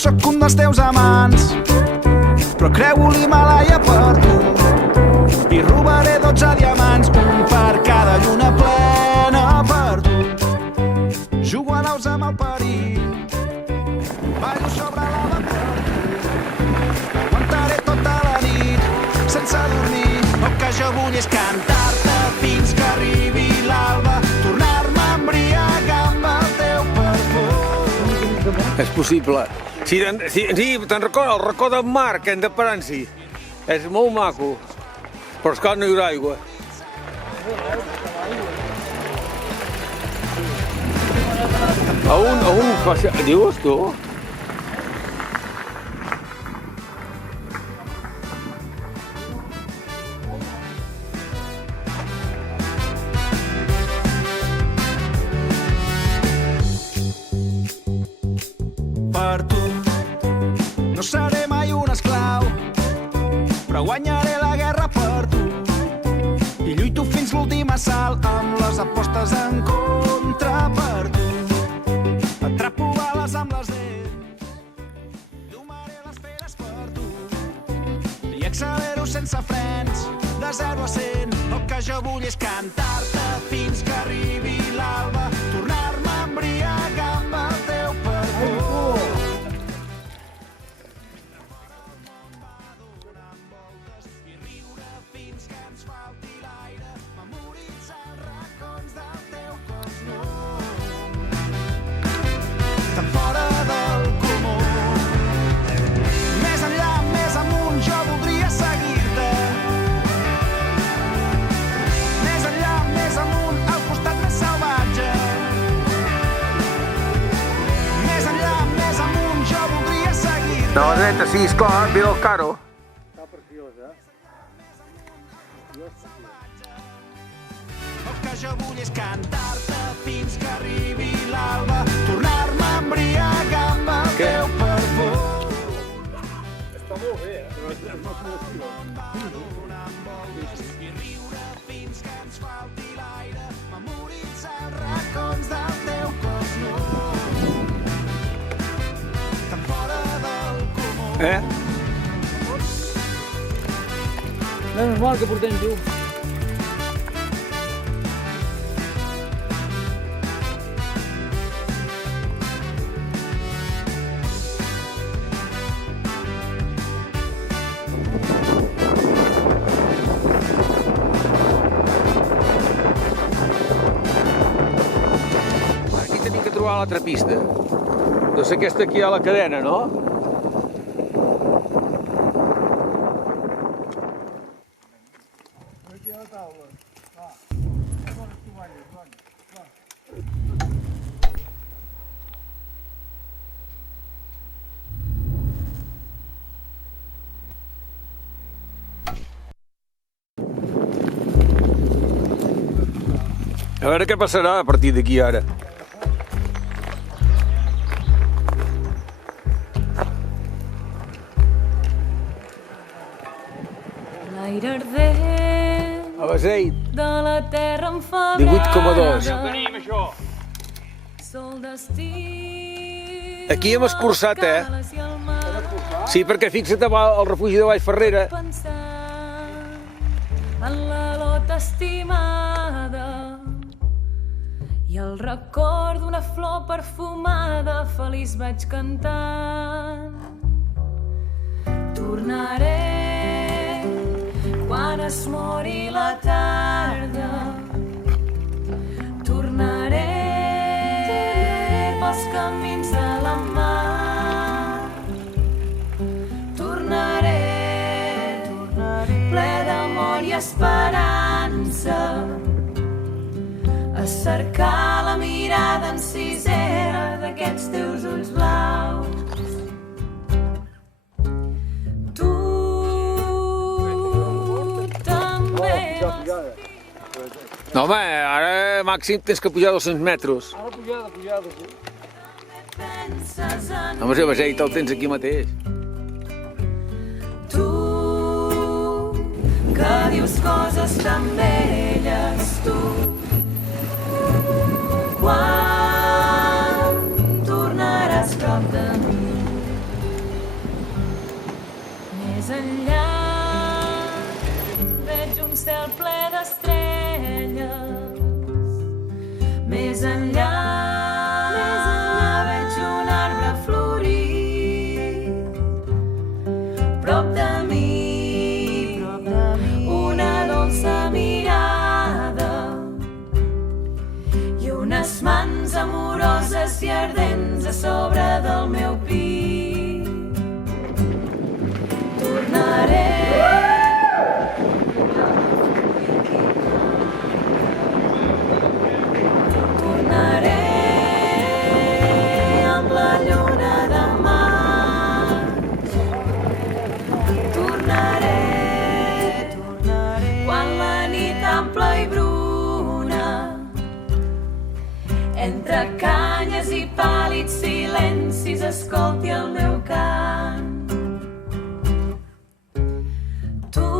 sóc un dels teus amants, però creu l'Himalaya per tu i robaré 12 diamants, un per cada lluna plena per tu. Jugo a daus amb el perill, ballo sobre l'ala per tu. Aguantaré tota la nit sense dormir. El que jo vull és cantar-te fins que arribi l'alba, tornar-me a embriagar amb el teu perfum. És possible. Sí, te'n recordes? El racó del mar, que hem de parar-hi. És molt maco. Però és clar, no hi haurà aigua. A un... Dius, tu? Per tu no seré mai un esclau, però guanyaré la guerra per tu i lluito fins l'últim assalt amb les apostes en contra per tu. Atrapo bales amb les dents, domaré les feres per tu i accelero sense frens de 0 a 100. El que jo vull és cantar-te fins que arribi l'alba, tornar-me a embriagar amb el teu perfum. Tan fora del comú, més enllà, més amunt, jo voldria seguir-te. Més enllà, més amunt, al costat més salvatge. Més enllà, més amunt, jo voldria seguir-te. De la dreta, sí, esclar, ve el Caro. Està preciós, El que jo vull és cantar-te fins que arribi l'alba, tornar-me a embriagar amb el teu perfum. Està molt bé, però no s'ho I riure fins que ens falti l'aire, memoritzar els racons del teu cos nu. Tan fora del comú. No és normal que portem llum. Aquí tenim que trobar l'altra pista. Deu ser aquesta aquí a la cadena, no? Aquí a la taula. Va, anem a les tovalles, va. A veure què passarà a partir d'aquí ara. L'aire ardent A Baseit, de la terra em fa 18,2. Tenim això. Sol d'estiu. Aquí hem escurçat, Sí, perquè fixa't al refugi de Vallferrera. Pensant en la lota estimada i el record d'una flor perfumada, feliç vaig cantant. Tornaré quan es mori la tarda, tornaré pels camins de la mar, tornaré ple d'amor i esperança, a cercar la mirada encisera d'aquests teus ulls blaus. Tu també. No, home, ara màxim tens que pujar 200 metres. Ara pujada, sí. Penses en Home, si a Baseit el tens aquí mateix. tu, que dius coses tan belles, tu. Quan tornaràs prop de mi, enllà veig un cel ple d'estrelles. Més enllà veig un arbre florit. Prop de mi, una dolça mirada i unes mans amoroses i ardents a sobre del meu pit. Tornaré amb la lluna de maig. Tornaré quan la nit ampla i bruna entre canyes i pàl·lids silencis escolti el meu cant. Tu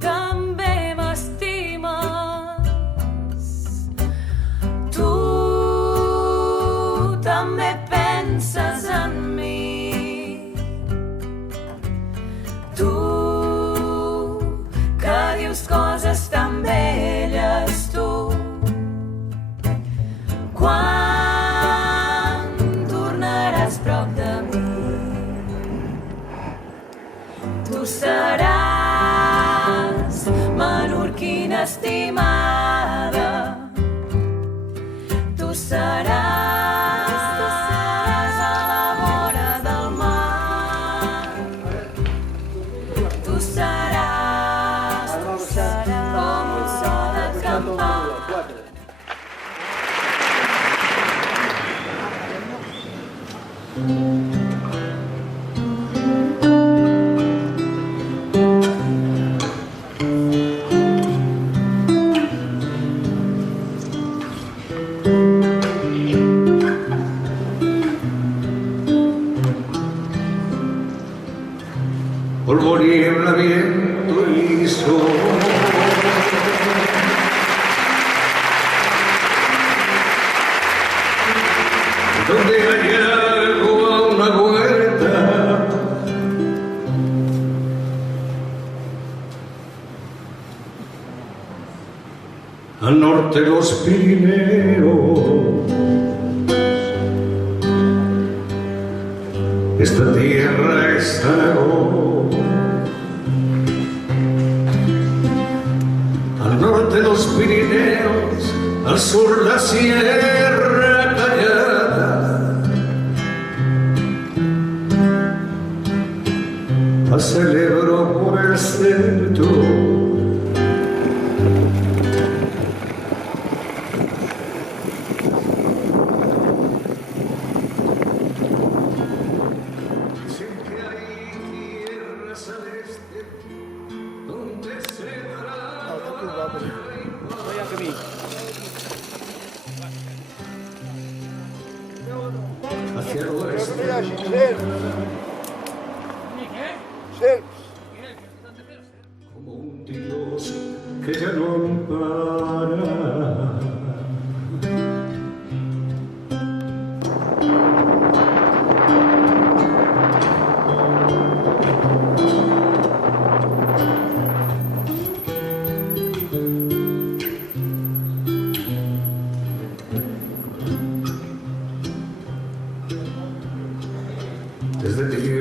també m'estimes, tu també penses en mi, tu que dius coses tan belles, tu. Quan tornaràs prop de mi, tu seràs menorquina estimada, tu seràs a la vora del mar, tu seràs com un so de campana. Polvoriebla viento y sol. Donde hay algo a una vuelta, al norte los Pirineos, esta tierra es Aragón. Al norte los Pirineos, al sur la Sierra Callada, la celebro por el centro. Dicen que hay tierra celeste donde se dará hacia el oeste. Como un Dios que ya no ampara.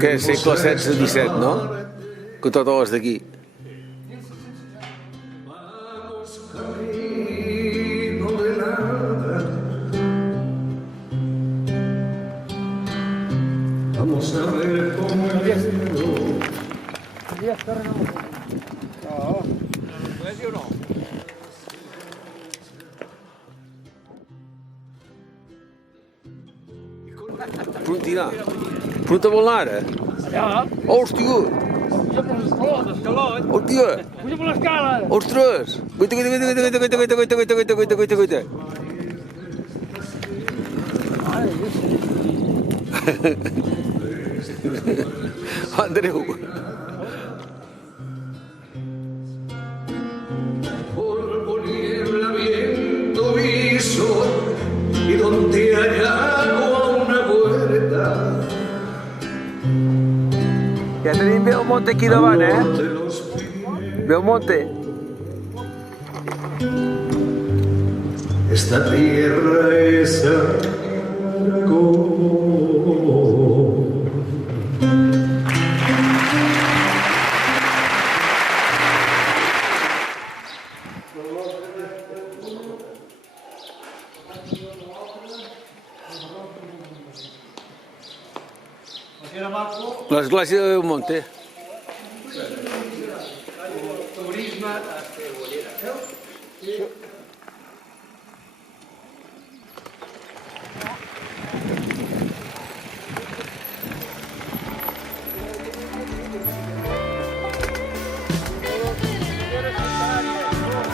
Que és segle XVI-XVII, no? Que tot és d'aquí. Vamos camino de nada. Vamos a ver cómo el cielo Pronto anar. Pronto vol anar ara? Ja, Hòstia! puja per l'escalot. Hòstia! Puja per l'escala. Ostres! Goita, goita, goita, goita, goita, goita, goita, goita, goita, goita, goita, goita. Andreu. polvo, niebla, viento y sol, y donde hay agua una vuelta, Ja tenim Belmonte aquí davant, de los Pirineos. Belmonte. Esta tierra es Aragón. L'església de Belmonte.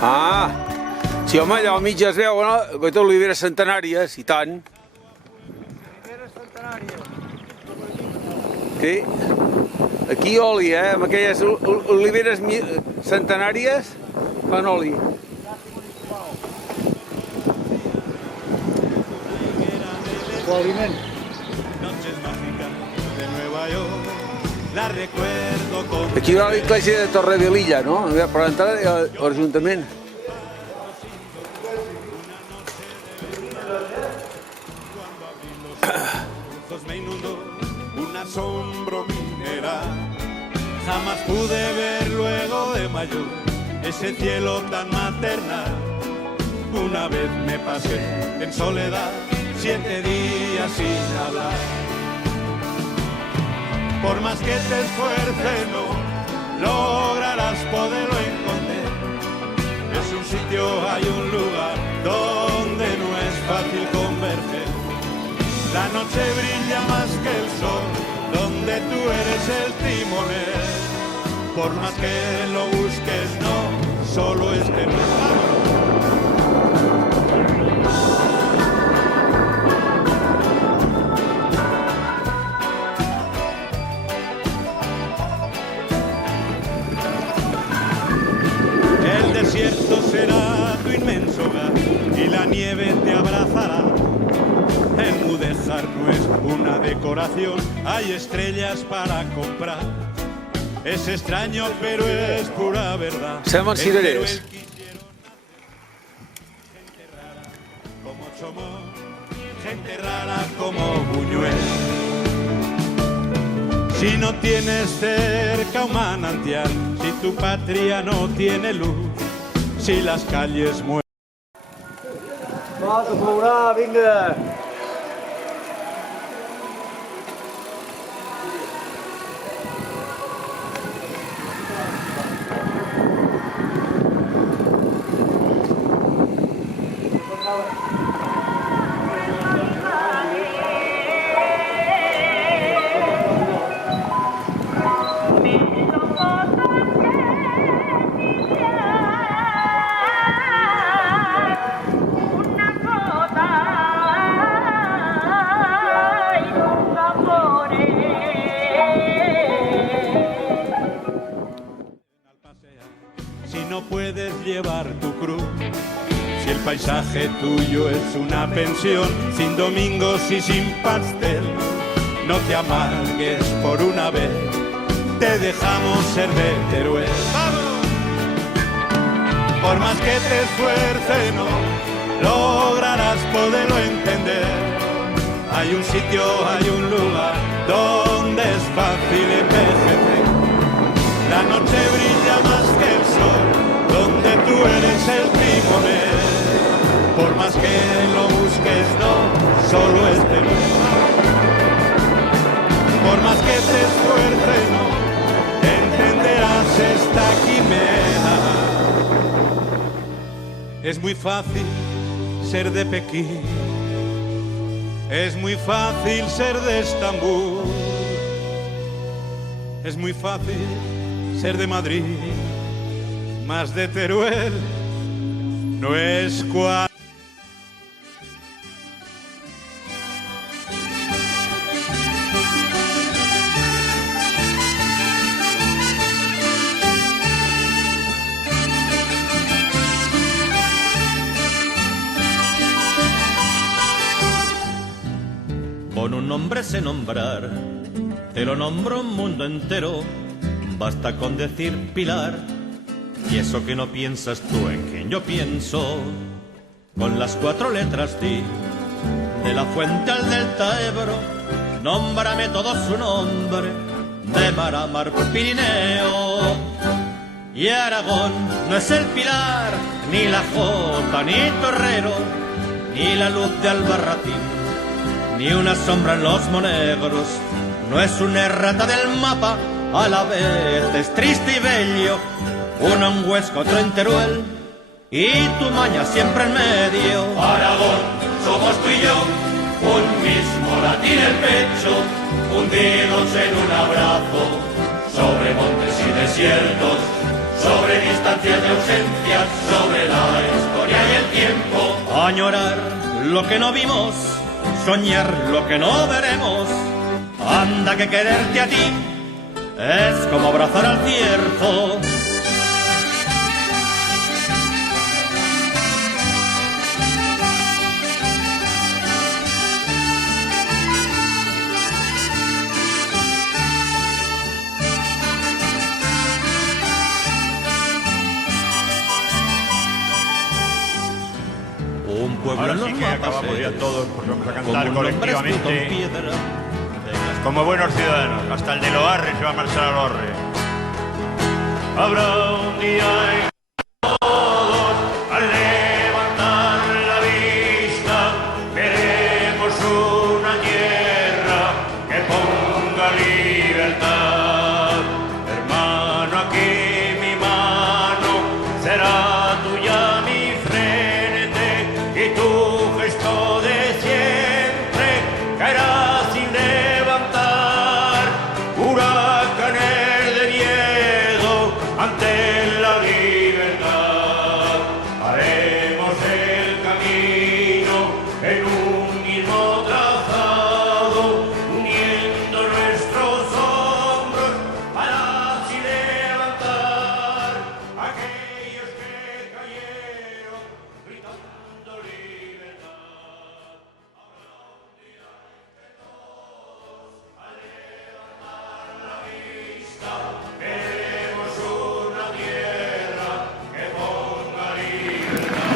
Ah, sí, home, allà al mig es veu, no? Aquesta oliveres centenàries, i tant. Oliveres centenàries. Sí. Aquí oli, amb aquelles oliveres centenàries fan oli. Noches mágicas de Nueva York, la recuerdo con Aquí va l'església de Torrevelilla, no? Per entrar a l'Ajuntament. ojos me inundó un asombro mineral. Jamás pude ver luego de mayor ese cielo tan maternal. Una vez me pasé en soledad 7 días sin hablar. Por más que te esfuerces no lograrás poderlo encontrar. Es un sitio, hay un lugar donde no es fácil converger. La noche brilla más que el sol, donde tú eres el timonel. Por más que lo busques, no, solo este lugar. El desierto será tu inmenso hogar y la nieve te abrazará. Enmudejar no es una decoración, hay estrellas para comprar. Es extraño, pero es pura verdad. Seamos cireres. Gente rara como Chomón, gente rara como Buñuel. Si no tienes cerca un manantial, si tu patria no tiene luz, si las calles mueren. Va, que plourà, vinga. Si no puedes llevar tu cruz, si el paisaje tuyo es una pensión, sin domingos y sin pastel, no te amargues por una vez, te dejamos ser de Teruel. ¡Vámonos! Por más que te esfuerces, no lograrás poderlo entender. Hay un sitio, hay un lugar donde es fácil envejecer. La noche brilla más que el sol, donde tú eres el timonel. Por más que lo busques, no, solo es Teruel. Por más que te esfuerces, no, entenderás esta quimera. Es muy fácil ser de Pekín, es muy fácil ser de Estambul, es muy fácil ser de Madrid, más de Teruel no es cual. Con un nombre sé nombrar te lo nombro un mundo entero, basta con decir Pilar, y eso que no piensas tú en quien yo pienso. Con las 4 letras di, de la fuente al delta Ebro, nómbrame todo su nombre, de mar a mar Pirineo. Y Aragón no es el Pilar, ni la Jota, ni Torrero, ni la luz de Albarracín, ni una sombra en los monegros. No es una errata del mapa, a la vez es triste y bello, uno en Huesca, otro en Teruel, y tu maña siempre en medio. Aragón, somos tú y yo, un mismo latir el pecho, hundidos en un abrazo, sobre montes y desiertos, sobre distancias y ausencias, sobre la historia y el tiempo. Añorar lo que no vimos, soñar lo que no veremos, anda que quererte a ti es como abrazar al cierzo. Un pueblo Ahora en los sí que mapas acabamos ya es, todos, pues vamos a como cantar un hombre escrito en colectivamente, piedra. como buenos ciudadanos. Hasta el de Loarre se va a marchar a Loarre. Habrá un día en todos, al levantar la vista, veremos una tierra que ponga libertad. Hermano, aquí mi mano será tuya, mi frente, y tu gesto de siempre caerá sin levantar huracanes de miedo ante la libertad. Haremos el camino en un mismo trazado, uniendo nuestros hombros para así levantar a aquellos que cayeron gritando libertad. Habrá un día en que todos, al levantar la vista, veremos una tierra que ponga libertad.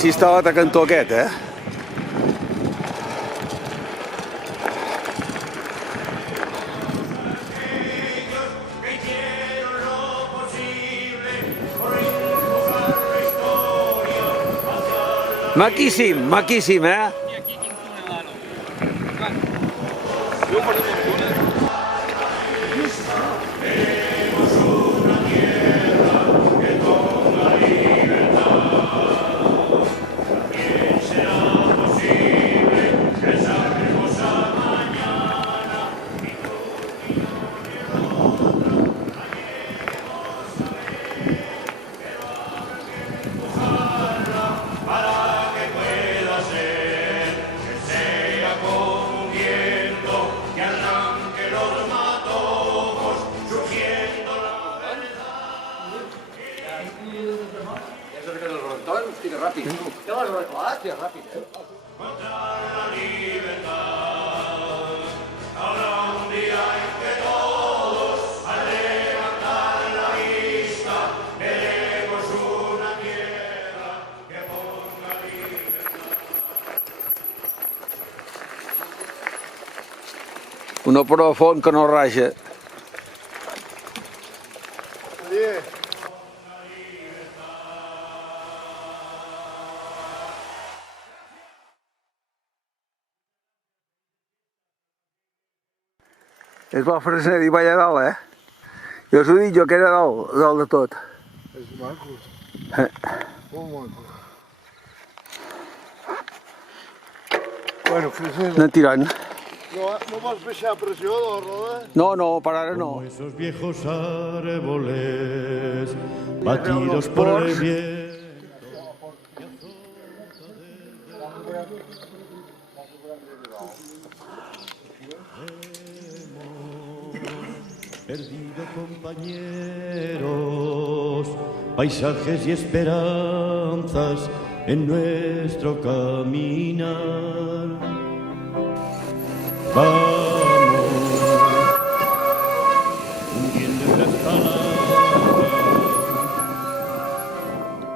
Sí, estava atacant aquest, eh? Maquíssim, maquíssim, eh? Para que pueda ser, que sea confundiendo, que arranque los matojos, surgiendo la verdad. Contra la libertad. Habrá un día en que todos, al levantar la vista, veremos una tierra que ponga libertad. Una prova font que no raja. És bo freser i ballar dalt, eh? Jo us ho dic, jo que era dalt de tot. És maco. Molt maco. Bueno, Fresneda. Anem tirant. No vols baixar pressió de la roda? No, per ara no. Como esos viejos árboles batidos por el viento. Perdido compañeros, paisajes y esperanzas en nuestro caminar. Vamos, hundiendo en las palabras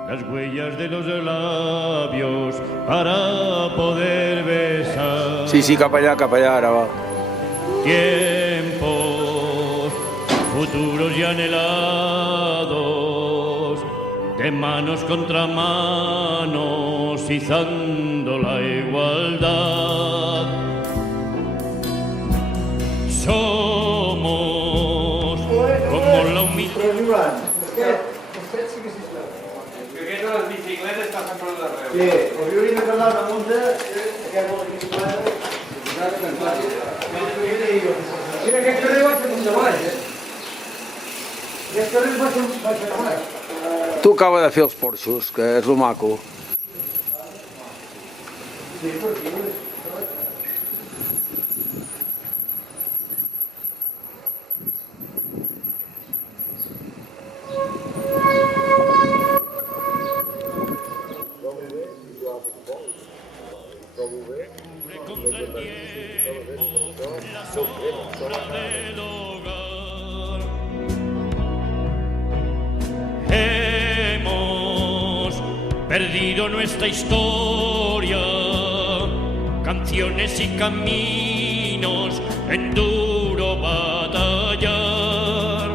las huellas de los labios para poder besar. Sí, cap allà, ara va. Tiempos futuros y anhelados, de manos contra manos, izando la igualdad. Somos como la humildad. Aquest de les bicicletes està sempre al darrere. Sí, el violí de quedar a munta, aquest vol dir que mira, aquest carrer vaig a muntar baix, Aquest carrer vaig a baix. Tu acaba de fer els porxos, que és lo maco. Sí, per aquí. Contra el tiempo, la sombra del hogar. Hemos perdido nuestra historia, canciones y caminos en duro batallar.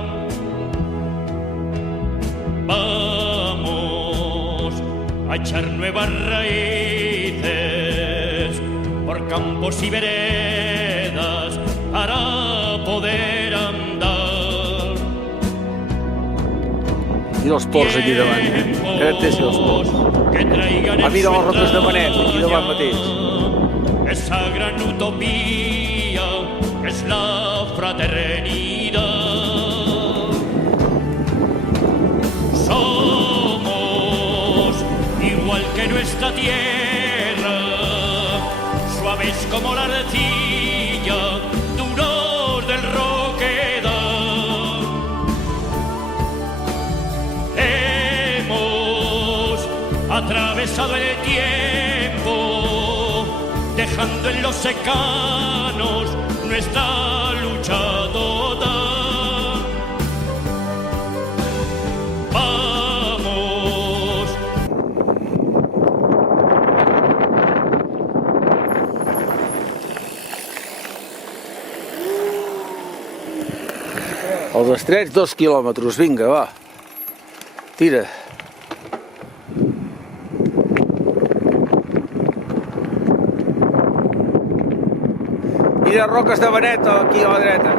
Vamos a echar nuevas raíces por campos y veredas para poder andar. I els ports aquí davant, Aquest és els ports. Ah, mira les roques de Manet, aquí davant mateix. Esa gran utopía es la fraternidad. Somos igual que nuestra tierra, suaves como la arcilla, duros del roquedal. Hemos atravesado el tiempo, dejando en los secanos nuestra lucha total. Vamos. Els estrets 2 quilòmetres, vinga, va. Tira. Mira roques de Benet aquí a la dreta.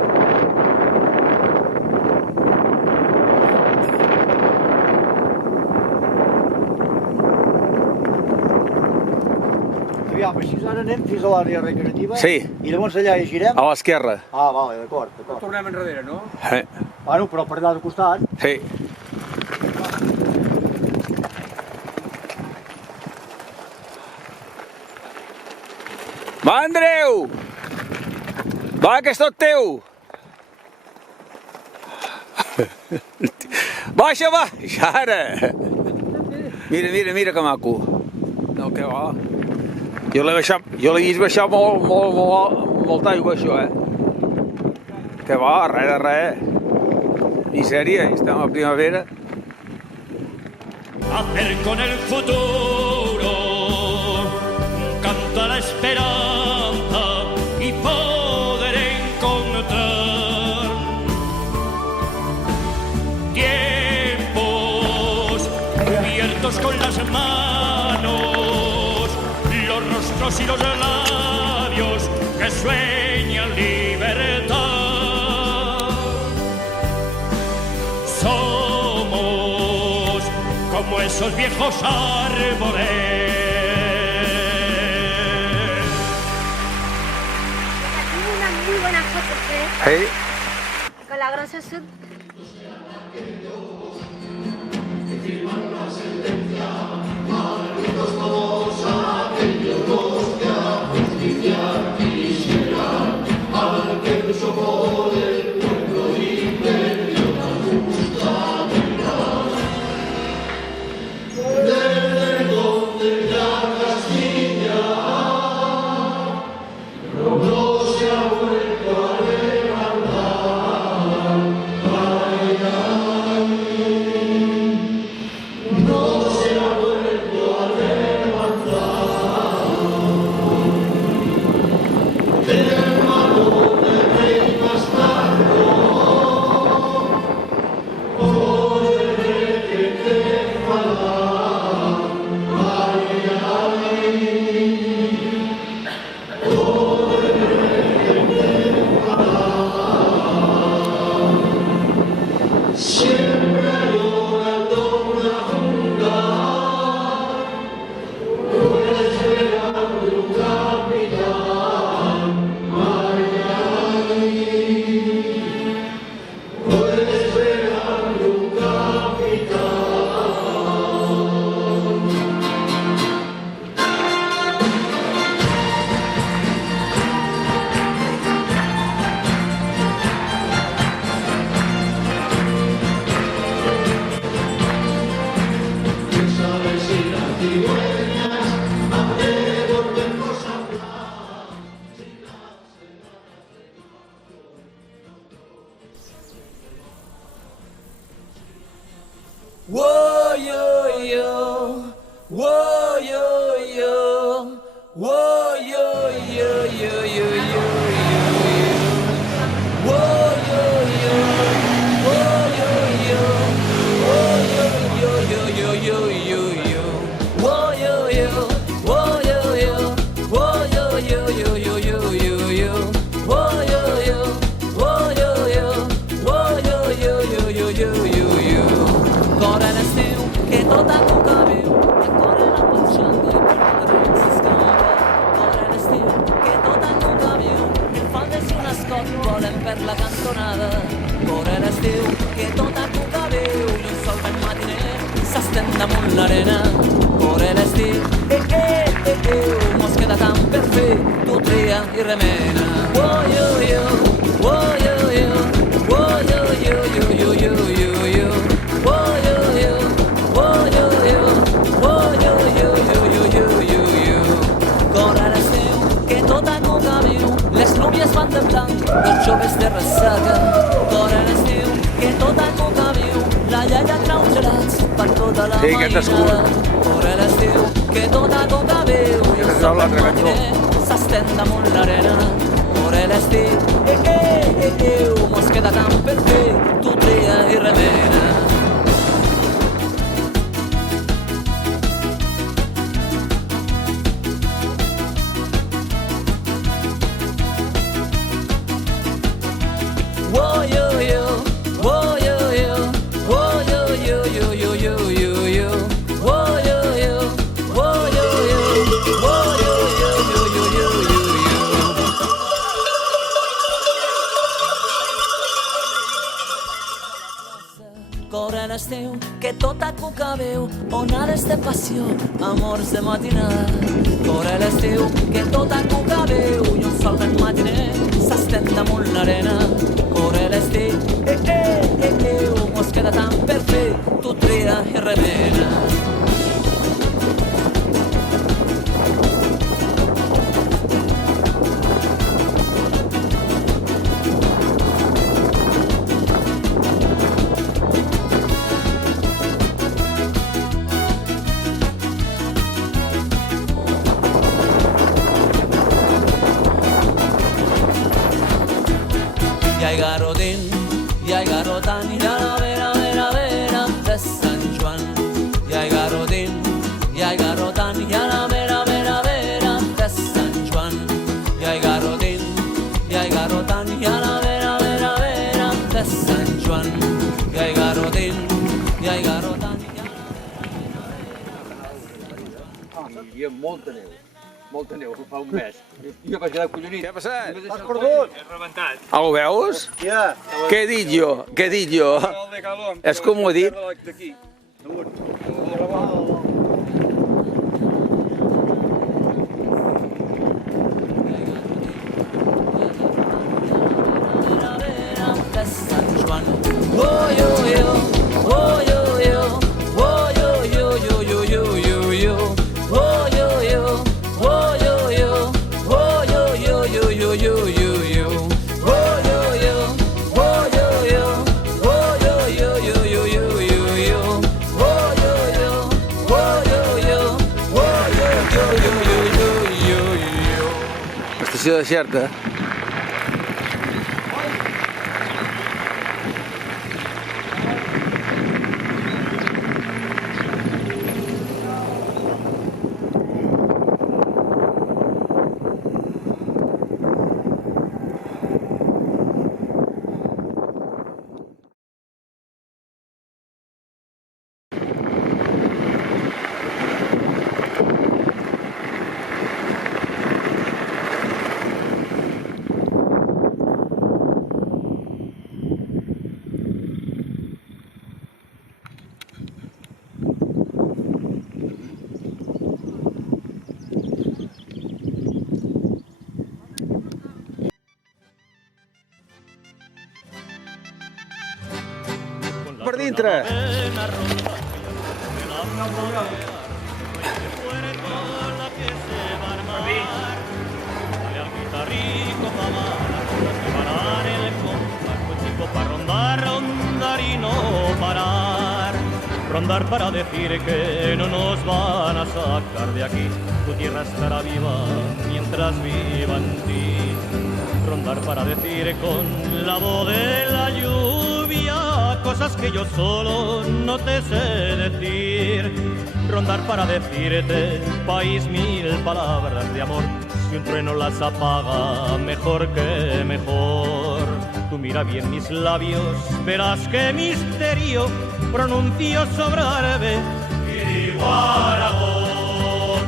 Aviam, així ara anem fins a l'àrea recreativa. Sí. I llavors allà hi girem. A l'esquerra. Ah, vale, d'acord. Tornem enrere, no? Bueno, però per allà al costat. Sí. Va, Andreu! Va, que és tot teu! Baixa, baixa, ara! Mira que maco. No, que va. Jo l'he vist baixar molta aigua, això, Que va, res de res. Misèria, estem a primavera. Hacer con el futuro un canto a la esperanza y poder encontrar tiempos cubiertos con las manos, los rostros y los labios que sueñan libertad. Somos como esos viejos árboles. Aquí unas muy buenas fotos, Sí. Con la Grossa Sud. Todos aquellos que a justicia Whoa, yo, yo. Whoa, yo, yo. Whoa, yo, yo, yo, yo, yo, yo. Whoa, yo, yo. Whoa, yo, yo. Whoa, yo, yo, yo, yo, yo, yo. Whoa, yo, yo. Whoa, yo, yo. Whoa, yo, yo, yo, yo, yo, yo, yo. Whoa, yo, yo. Whoa, yo, yo. Whoa, yo, yo, yo, yo, yo, yo, yo. Corre l'estiu que tot el que viu i corre la pensando i per si escapa. Corre l'estiu que tot el que viu i fa des un escot volen per la cantonada. Corre l'estiu que tot el que viu i un sol ben matiner s'estén damunt l'arena. Corre l'estiu mos queda tant per fer, tu tria i remena. Oh, yo, yo, oh, yo, yo, oh, yo, yo, yo, yo, yo, yo, yo. Oh, yo, yo, oh, yo, yo, oh, yo, yo, yo, yo, yo, yo, yo. Corre l'estiu que tot el que viu, les núvies van de blanc, els joves de ressaca. Corre l'estiu que tot el que viu, la iaia trau gelats per tota la mainada. Corre l'estiu que tot el que viu i el sol ben matiner s'estén damunt l'arena. Corre l'estiu, mos queda tant per fer, tu tria i remena. Whoa, yo, yo, whoa, yo, yo, whoa, yo, yo, yo, yo, yo, yo, yo. Whoa, yo, yo, whoa, yo, yo, whoa, yo, yo, yo, yo, yo, yo, yo. Corre l'estiu que tot el que veu, onades de passió, amors de matinada. Corre l'estiu que tot el que veu i un sol ben matiner s'estén damunt l'arena. Corre l'estiu, mos queda tant per fer, tu tria i remena. I garotín, i ai garotant, i a la vera de Sant Joan. I ai garotín, i ai garotant, i a la vera de Sant Joan. I ai garotín, i ai garotant, i a la vera de Sant Joan. I ai garotín, i ai garotant, i a la Hi havia molta neu, fa un mes. Jo vaig quedar collonit. Què ha passat? Has perdut? He rebentat. Ho veus? Hòstia. Què he dit jo? Què he dit jo? És com ho he dit. D'aquí. yo yo yo yo. Oh yo yo. Oh yo yo. Oh yo yo yo yo yo yo yo. Oh yo yo. Oh yo yo. Oh yo yo yo yo yo yo. Estació desierta. Per dintre. Rondar para decir que no nos van a sacar de aquí. Tu tierra estará viva mientras viva en ti. Rondar para decir con la voz de la lluvia cosas que yo solo no te sé decir. Rondar para decirte, país, mil palabras de amor. Si un trueno las apaga, mejor que mejor. Tú mira bien mis labios, verás qué misterio pronuncio sobre árabe. Aragón,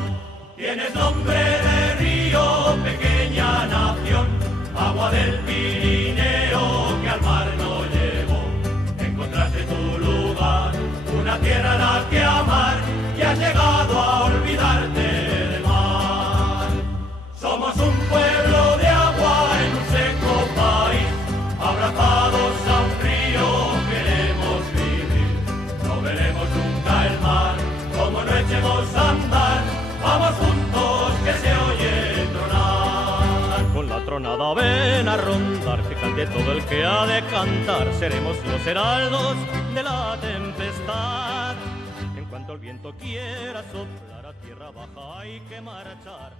tienes nombre de río, pequeña nación, agua del Pirineo que al mar no llegó. Encontraste tu lugar, una tierra a la que amar, y has llegado a olvidarte del mar. Somos un pueblo de agua en un seco país, abrazados a un río queremos vivir. No veremos nunca el mar, como no echemos a andar, vamos juntos que se oye tronar. Con la tronada ven a rondar, que cante todo el que ha de cantar. Seremos los heraldos de la tempestad. En cuanto el viento quiera soplar, a tierra baja hay que marchar.